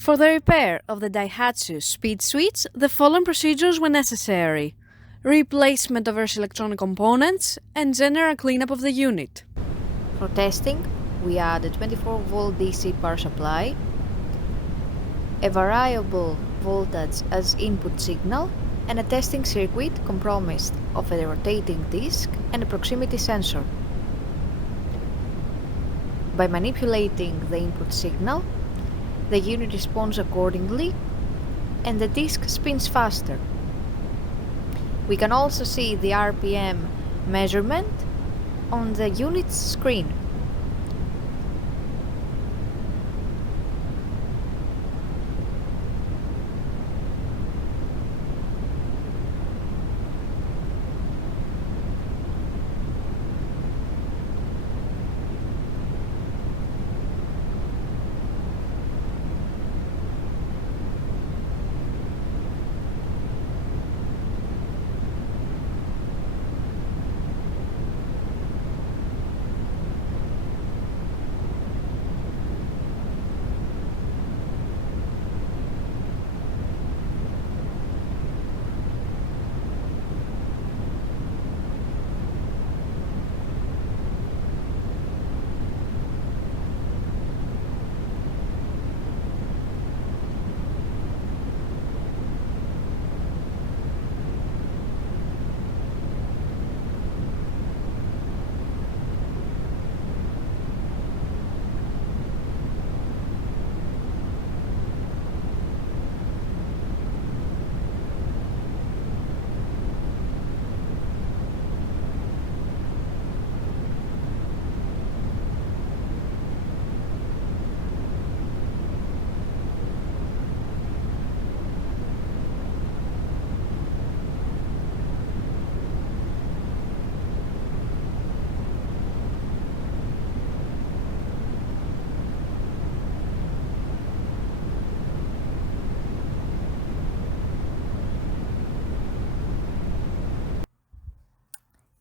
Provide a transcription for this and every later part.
For the repair of the Daihatsu speed switch, the following procedures were necessary: replacement of various electronic components and general cleanup of the unit. For testing, we add a 24-volt DC power supply, a variable voltage as input signal, and a testing circuit comprised of a rotating disc and a proximity sensor. By manipulating the input signal, the unit responds accordingly and the disc spins faster. We can also see the RPM measurement on the unit's screen.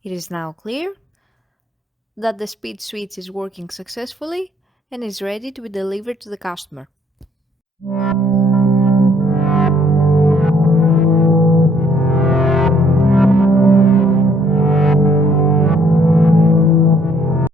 It is now clear that the speed switch is working successfully and is ready to be delivered to the customer.